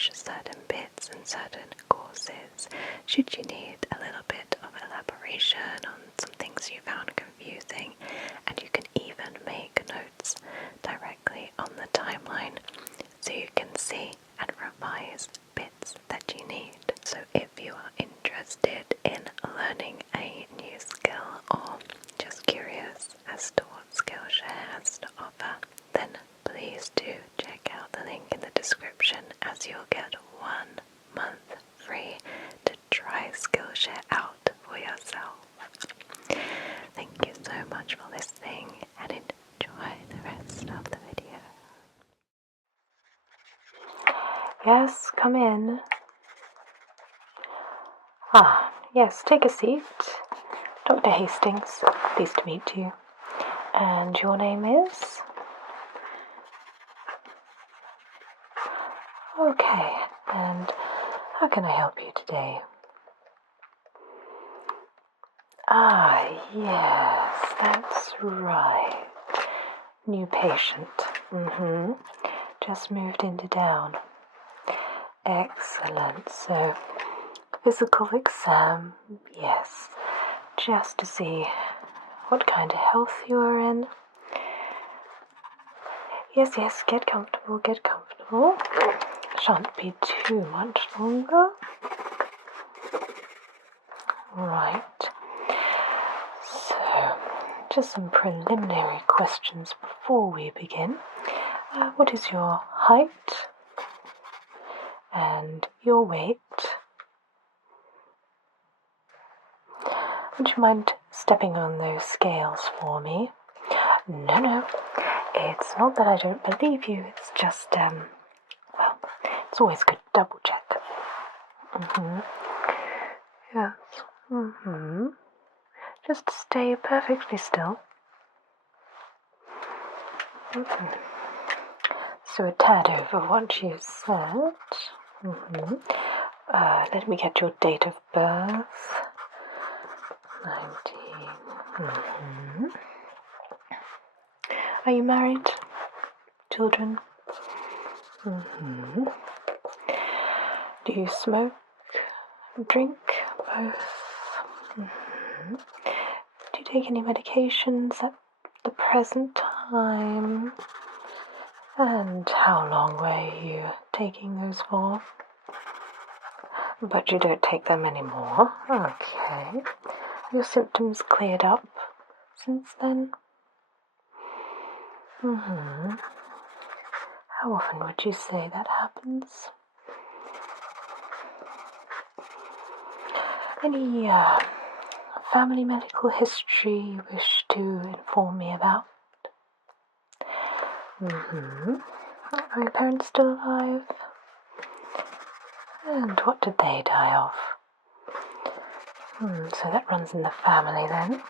teach certain bits and certain courses should you need a little bit of elaboration on some things you found confusing, and you can even make notes directly on the timeline so you can see and revise bits that you need. So if you are interested in learning a new skill or just curious as to what Skillshare has to offer, then please do check out the link in the description, as you'll get 1 month free to try Skillshare out for yourself. Thank you so much for listening and enjoy the rest of the video. Yes, come in. Yes, take a seat. Dr. Hastings, pleased to meet you. And your name is? Okay, and how can I help you today? Yes, that's right. New patient. Just moved into town. Excellent. So, physical exam, yes. Just to see what kind of health you are in. Yes, get comfortable. Shan't be too much longer. Right. So, just some preliminary questions before we begin. What is your height and your weight? Would you mind stepping on those scales for me? No. It's not that I don't believe you. It's just, it's always good to double check. Yes. Just stay perfectly still. So a tad over what you said. Let me get your date of birth. 19. Are you married? Children? Do you smoke? Drink? Both? Do you take any medications at the present time? And how long were you taking those for? But you don't take them anymore. Okay. Your symptoms cleared up since then? How often would you say that happens? Any family medical history you wish to inform me about? Are your parents still alive? And what did they die of? So that runs in the family then.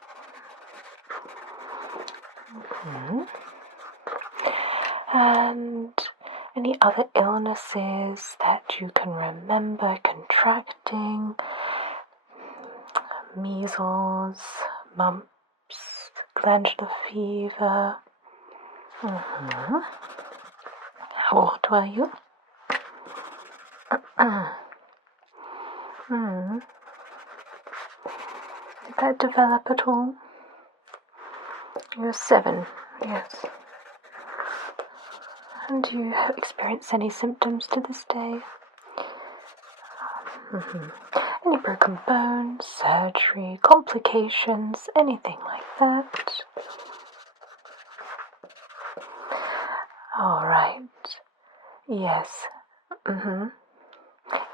And any other illnesses that you can remember contracting? Measles, mumps, glandular fever. How old were you? Did that develop at all? You're 7, yes. And do you experience any symptoms to this day? Any broken bones, surgery, complications, anything like that? All right. Yes.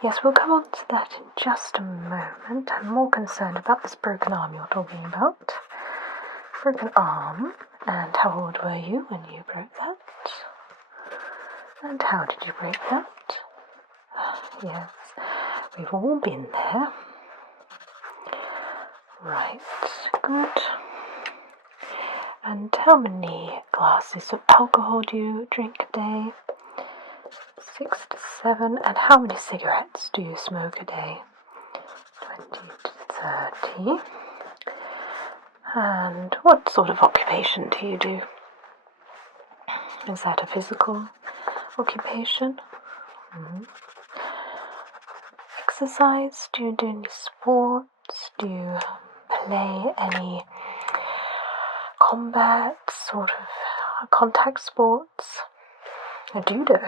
Yes, we'll come on to that in just a moment. I'm more concerned about this broken arm you're talking about. Broken arm. And how old were you when you broke that? And how did you break that? Yes, we've all been there. Right, good. And how many glasses of alcohol do you drink a day? 6 to 7. And how many cigarettes do you smoke a day? 20 to 30. And what sort of occupation do you do? Is that a physical occupation? exercise? Do you do any sports? Do you play any combat, sort of contact sports? Judo.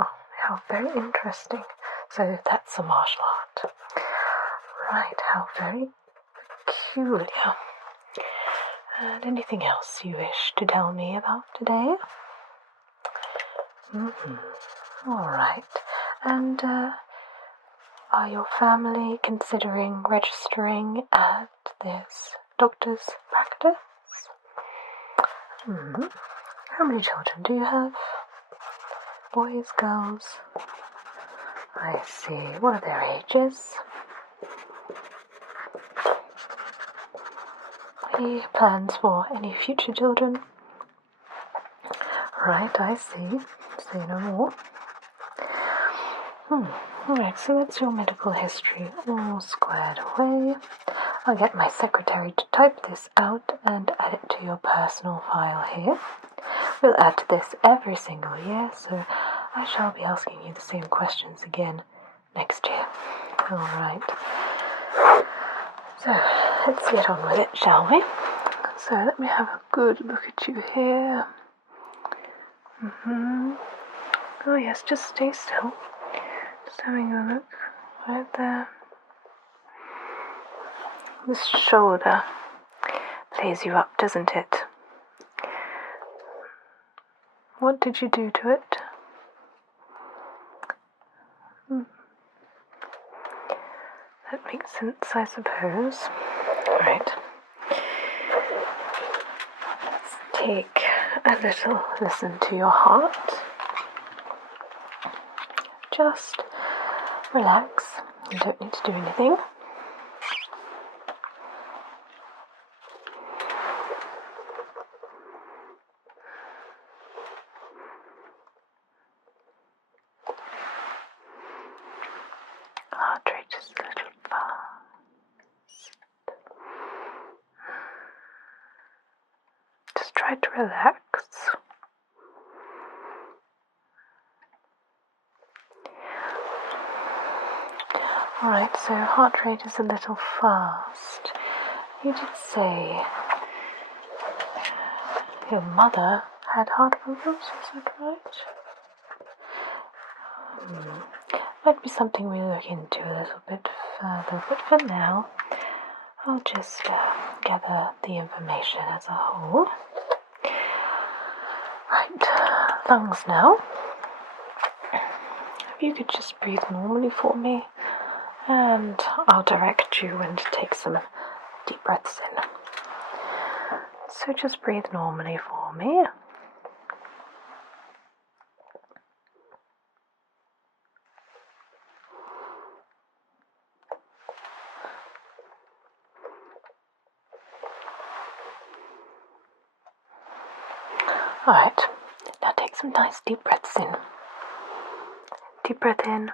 Oh, how very interesting. So that's a martial art. Right, how very peculiar. And anything else you wish to tell me about today? Alright. And are your family considering registering at this doctor's practice? How many children do you have? Boys, girls? I see. What are their ages? Any plans for any future children? Right, I see. Say no more. Alright, so that's your medical history all squared away. I'll get my secretary to type this out and add it to your personal file here. We'll add to this every single year, so I shall be asking you the same questions again next year. Alright. So, let's get on with it, shall we? So, let me have a good look at you here. Oh yes, just stay still. Just having a look right there. This shoulder plays you up, doesn't it? What did you do to it? That makes sense, I suppose. Right. Let's take a little listen to your heart. Just relax. You don't need to do anything. Heart rate is a little fast. Just try to relax. Alright, so heart rate is a little fast. You did say your mother had heart problems, is that right? Might be something we look into a little bit further, but for now, I'll just gather the information as a whole. Right, lungs now. If you could just breathe normally for me, and I'll direct you when to take some deep breaths in. So just breathe normally for me. Alright, now take some nice deep breaths in. Deep breath in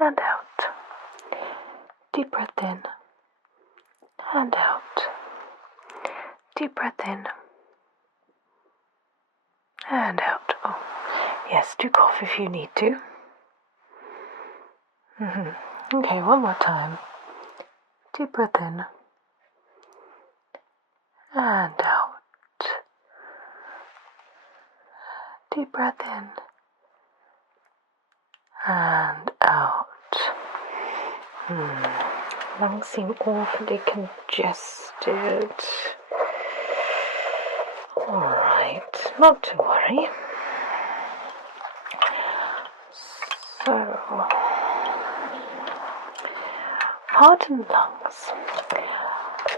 and out. Deep breath in and out. Deep breath in and out. Oh, yes, do cough if you need to. Okay, one more time. Deep breath in and out. Deep breath in and out. Lungs seem awfully congested. Alright, not to worry. So, heart and lungs.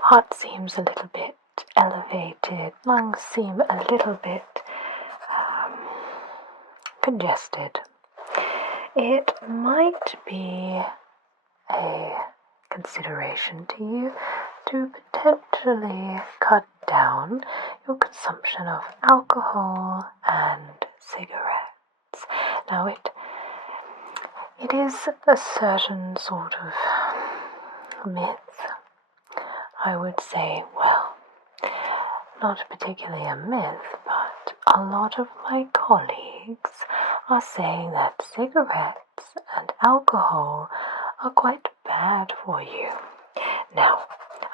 Heart seems a little bit elevated. Lungs seem a little bit congested. It might be a consideration to you to potentially cut down your consumption of alcohol and cigarettes. Now it is a certain sort of myth, I would say, well, not particularly a myth, but a lot of my colleagues are saying that cigarettes and alcohol are quite bad for you. Now,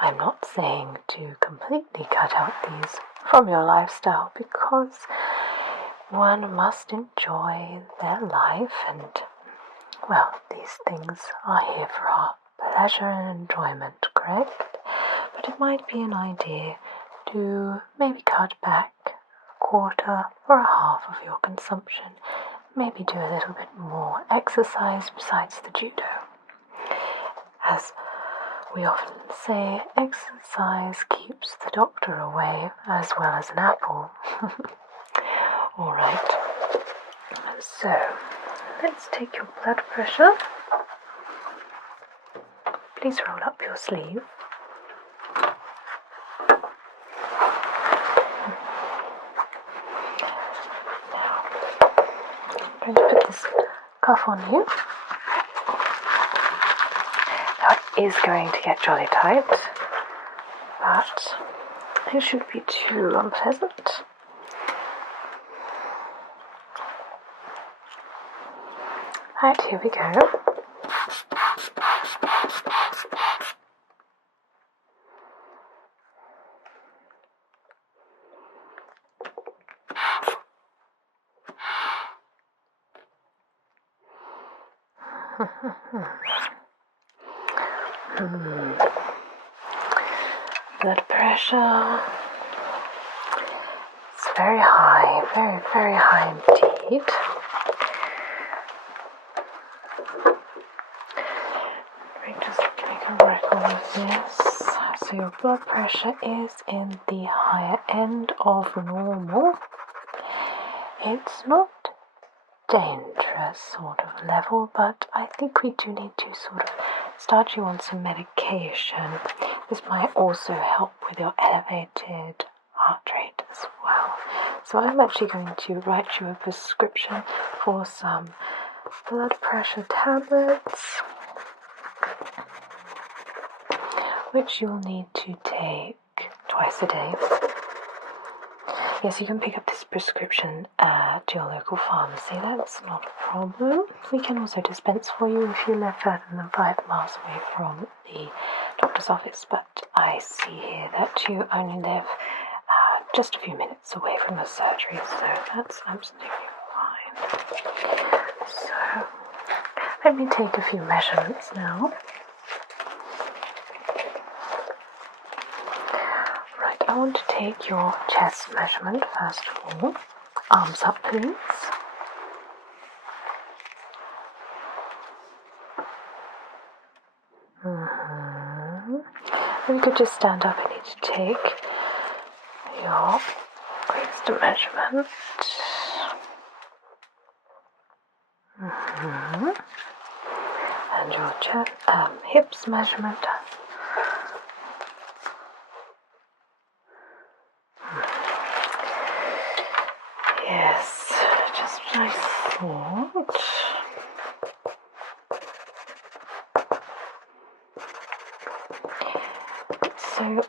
I'm not saying to completely cut out these from your lifestyle, because one must enjoy their life, and, well, these things are here for our pleasure and enjoyment, correct? But it might be an idea to maybe cut back a quarter or a half of your consumption. Maybe do a little bit more exercise besides the judo. As we often say, exercise keeps the doctor away as well as an apple. Alright, so let's take your blood pressure. Please roll up your sleeve. Now, I'm going to put this cuff on you. Now it is going to get jolly tight, but it shouldn't be too unpleasant. Right, here we go. Blood pressure. It's very high, very, very high indeed. Let me just make a record of this. So your blood pressure is in the higher end of normal. It's not dangerous sort of level, but I think we do need to sort of start you on some medication. This might also help with your elevated heart rate as well. So I'm actually going to write you a prescription for some blood pressure tablets, which you'll need to take twice a day. Yes, you can pick up this prescription at your local pharmacy, that's not a problem. We can also dispense for you if you live further than 5 miles away from the doctor's office, but I see here that you only live just a few minutes away from the surgery, so that's absolutely fine. So, let me take a few measurements now. I want to take your chest measurement first of all. Arms up, please. If you could just stand up, I need to take your waist measurement. And your chest, hips measurement. Yes, just what I thought. So,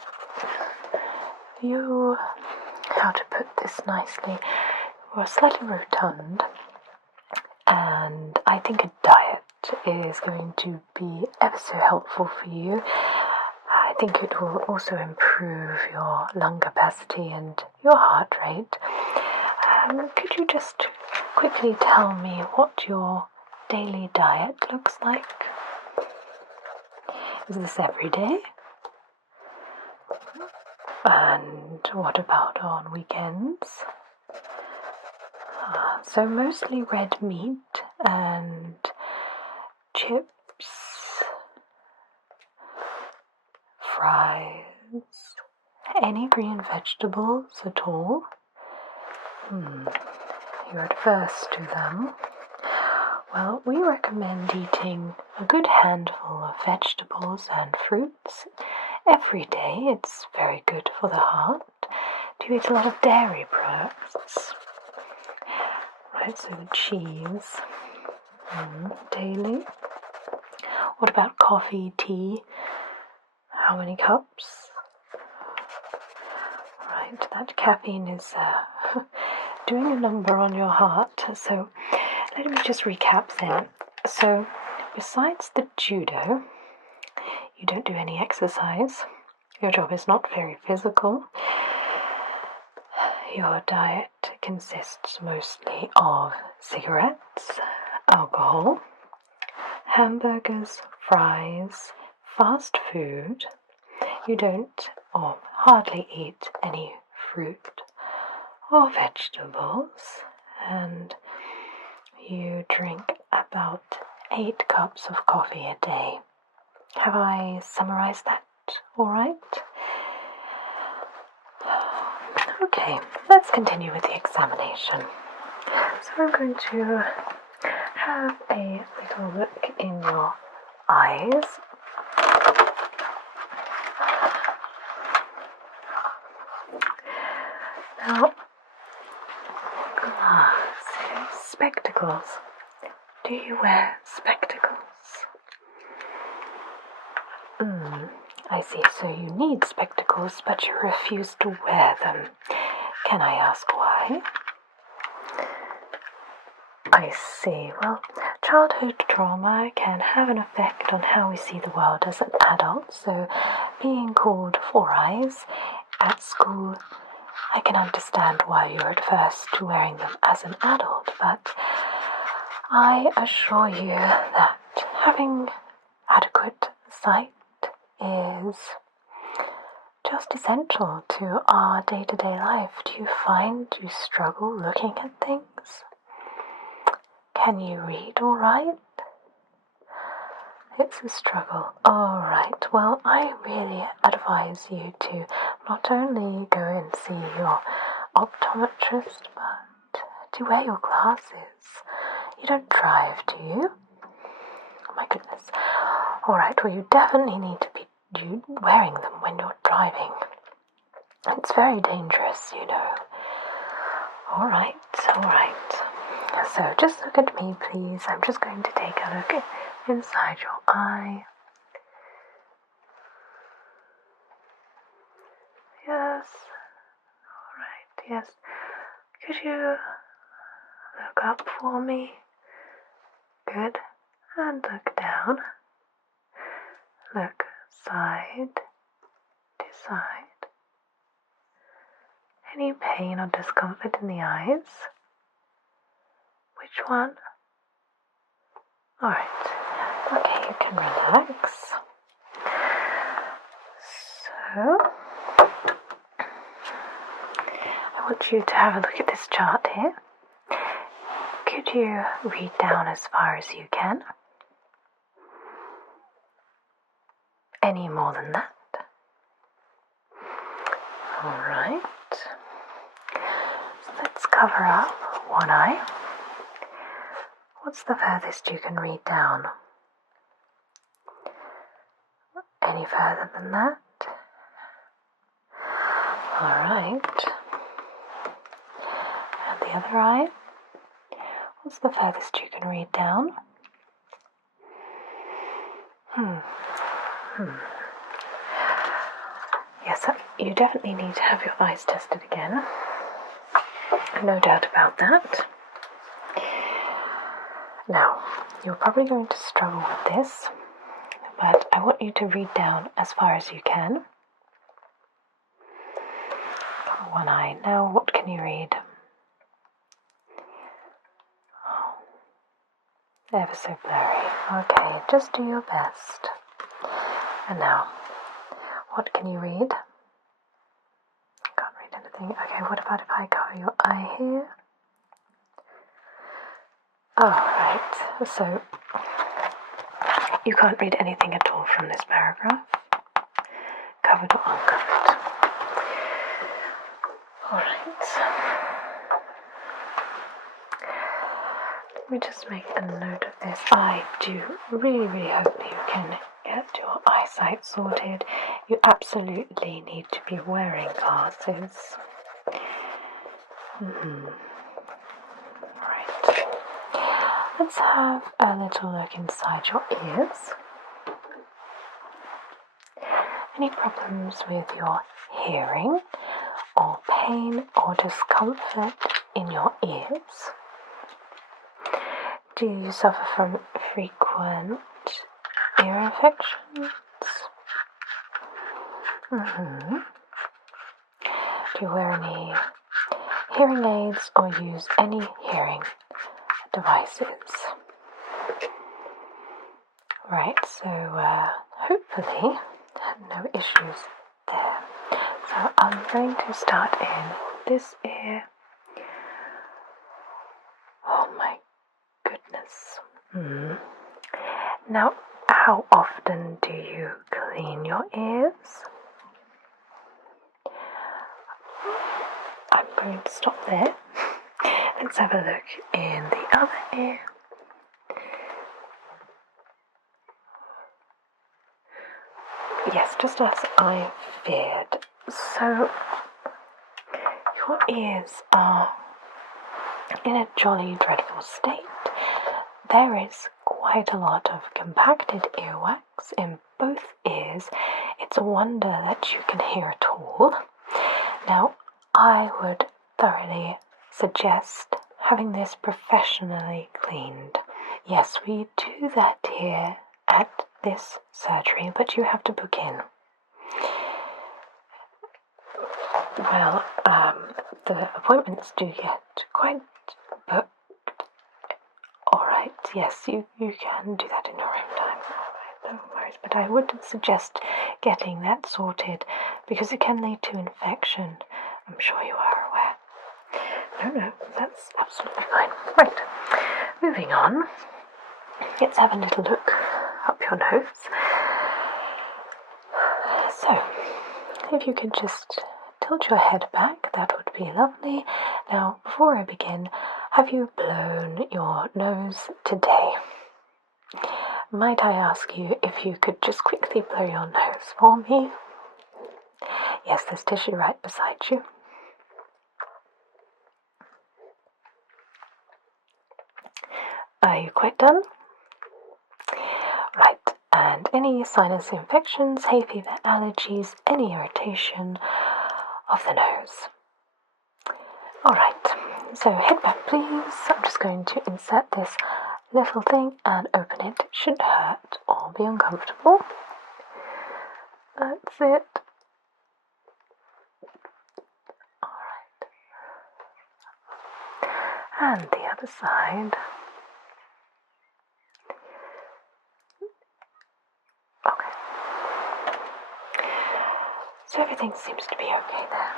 how to put this nicely, you're slightly rotund, and I think a diet is going to be ever so helpful for you. I think it will also improve your lung capacity and your heart rate. Could you just quickly tell me what your daily diet looks like? Is this every day? And what about on weekends? So mostly red meat and chips, fries, any green vegetables at all? You're adverse to them. Well, we recommend eating a good handful of vegetables and fruits every day. It's very good for the heart. Do you eat a lot of dairy products? Right, so cheese daily. What about coffee, tea? How many cups? Right, that caffeine is doing a number on your heart. So let me just recap then. So, besides the judo, you don't do any exercise. Your job is not very physical. Your diet consists mostly of cigarettes, alcohol, hamburgers, fries, fast food. You don't or hardly eat any fruit or vegetables, and you drink about 8 cups of coffee a day. Have I summarized that all right? Okay, let's continue with the examination. So I'm going to have a little look in your eyes. Now, so spectacles. Do you wear spectacles? I see, so you need spectacles, but you refuse to wear them. Can I ask why? I see. Well, childhood trauma can have an effect on how we see the world as an adult, so being called Four Eyes at school, I can understand why you're adverse to wearing them as an adult, but I assure you that having adequate sight is just essential to our day-to-day life. Do you find you struggle looking at things? Can you read all right? It's a struggle. All right. Well, I really advise you to not only go and see your optometrist, but to wear your glasses. You don't drive, do you? Oh my goodness. All right. Well, you definitely need to be wearing them when you're driving. It's very dangerous, you know. All right. So just look at me, please. I'm just going to take a look inside your eye. Yes. All right. Yes. Could you look up for me? Good. And look down. Look side to side. Any pain or discomfort in the eyes? Which one? Alright. Okay, you can relax. So, I want you to have a look at this chart here. Could you read down as far as you can? Any more than that? Alright. So let's cover up one eye. What's the furthest you can read down? Any further than that? Alright. And the other eye? What's the furthest you can read down? Yes, you definitely need to have your eyes tested again. No doubt about that. Now, you're probably going to struggle with this, but I want you to read down as far as you can. Got one eye. Now, what can you read? Oh, ever so blurry. Okay, just do your best. And now, what can you read? Can't read anything. Okay, what about if I cover your eye here? Alright, so you can't read anything at all from this paragraph, covered or uncovered. Alright, let me just make a note of this. I do really hope you can get your eyesight sorted. You absolutely need to be wearing glasses. Right. Let's have a little look inside your ears. Any problems with your hearing or pain or discomfort in your ears? Do you suffer from frequent ear infections? Do you wear any hearing aids or use any hearing devices? Right, so hopefully no issues there. So I'm going to start in this ear. Oh my goodness. Now, how often do you clean your ears? I'm going to stop there. Let's have a look in the other ear. Yes, just as I feared. So, your ears are in a jolly dreadful state. There is quite a lot of compacted earwax in both ears. It's a wonder that you can hear at all. Now, I would thoroughly suggest having this professionally cleaned. Yes, we do that here at this surgery, but you have to book in. Well, the appointments do get quite booked. Alright, yes, you can do that in your own time. Alright, no worries, but I would suggest getting that sorted because it can lead to infection. I'm sure you are aware. No, that's absolutely fine. Right, moving on. Let's have a little look up your nose. So, if you could just tilt your head back, that would be lovely. Now, before I begin, have you blown your nose today? Might I ask you if you could just quickly blow your nose for me? Yes, there's tissue right beside you. Are you quite done? Right, and any sinus infections, hay fever, allergies, any irritation of the nose. Alright, so head back please. I'm just going to insert this little thing and open it. It shouldn't hurt or be uncomfortable. That's it. Alright. And the other side. Okay. So everything seems to be okay there.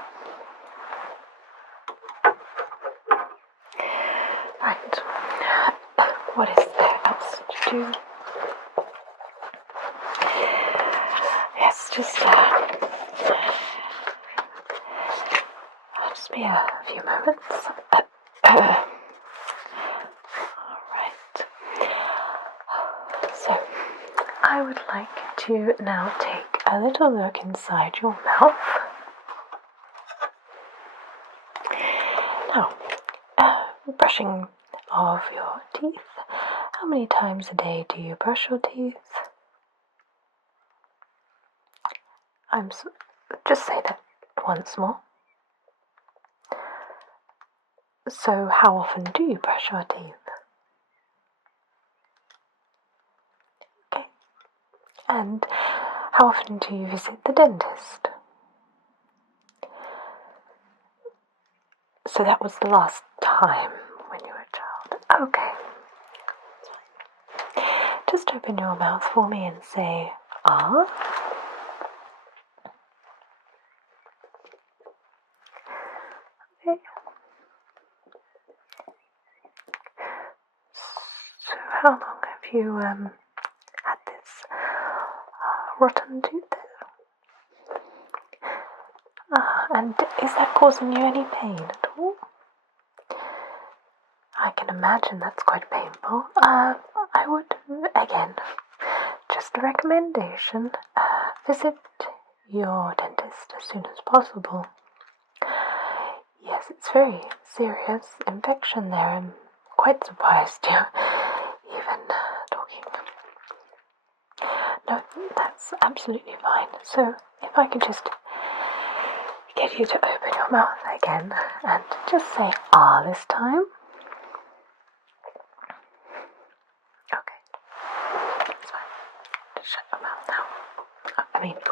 Right. What is there else to do? Yes, just be a few moments. Alright. So, I would like to now take a little look inside your mouth. Now, brushing of your teeth. How many times a day do you brush your teeth? Just say that once more. So, how often do you brush your teeth? Okay. And how often do you visit the dentist? So that was the last time when you were a child. Okay. Just open your mouth for me and say, ah. Okay. So how long have you had this rotten tooth? And is that causing you any pain at all? I can imagine that's quite painful. I would, again, just a recommendation, visit your dentist as soon as possible. Yes, it's very serious infection there. I'm quite surprised you're even talking. No, that's absolutely fine. So, if I could just get you to open your mouth again and just say ah this time.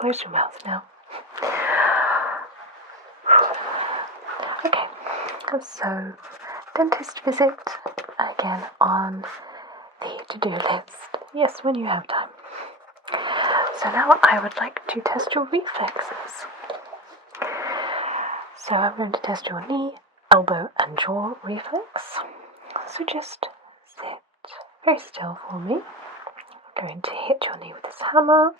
close your mouth now. Okay, so dentist visit again on the to-do list. Yes, when you have time. So now I would like to test your reflexes. So I'm going to test your knee, elbow and jaw reflex. So just sit very still for me. I'm going to hit your knee with this hammer.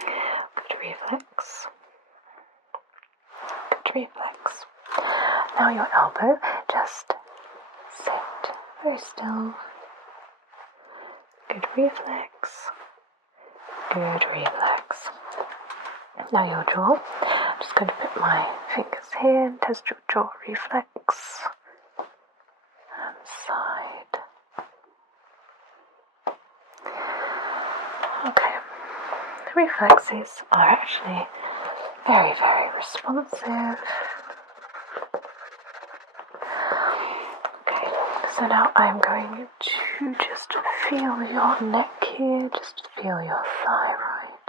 Good reflex. Good reflex. Now your elbow, just sit very still. Good reflex. Good reflex. Now your jaw. I'm just going to put my fingers here and test your jaw reflex. And side. Okay. The reflexes are actually very, very responsive. Okay, so now I'm going to just feel your neck here, just feel your thyroid.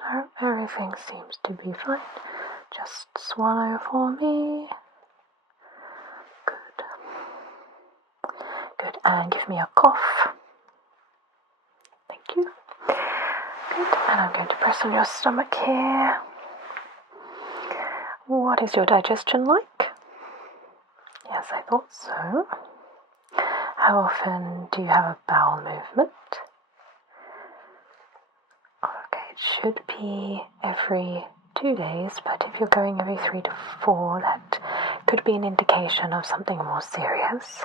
No, everything seems to be fine. Just swallow for me. Good. Good, and give me a cough. Thank you. Good, and I'm going to press on your stomach here. What is your digestion like? Yes, I thought so. How often do you have a bowel movement? Okay, it should be every 2 days, but if you're going every 3 to 4, that could be an indication of something more serious.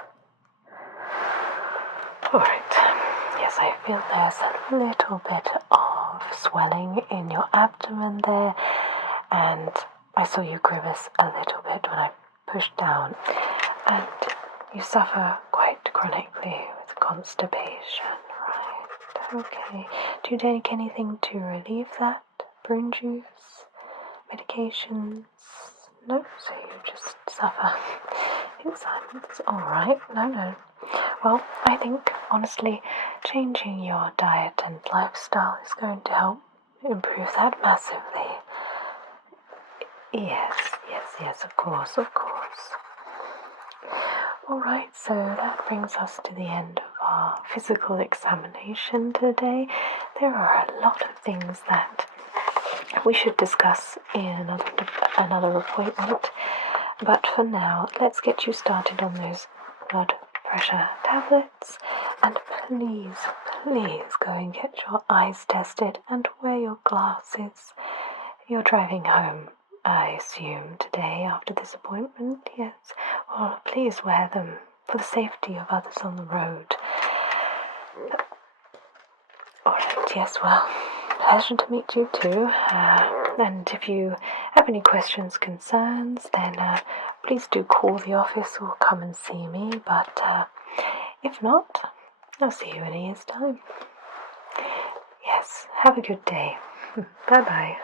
Alright, yes, I feel there's a little bit of swelling in your abdomen there, and I saw you grimace a little bit when I pushed down, and you suffer quite chronically with constipation, right? Okay. Do you take anything to relieve that? Prune juice? Medications? No? So you just suffer in silence? Alright, no. Well, I think, honestly, changing your diet and lifestyle is going to help improve that massively. Yes, of course. Alright, so that brings us to the end of our physical examination today. There are a lot of things that we should discuss in another appointment, but for now, let's get you started on those blood pressure tablets, and please go and get your eyes tested and wear your glasses. You're driving home, I assume, today after this appointment, yes? Well, please wear them for the safety of others on the road. Alright, yes, well, pleasure to meet you too. And if you have any questions, concerns, then please do call the office or come and see me. But if not, I'll see you in a year's time. Yes, have a good day. Bye-bye.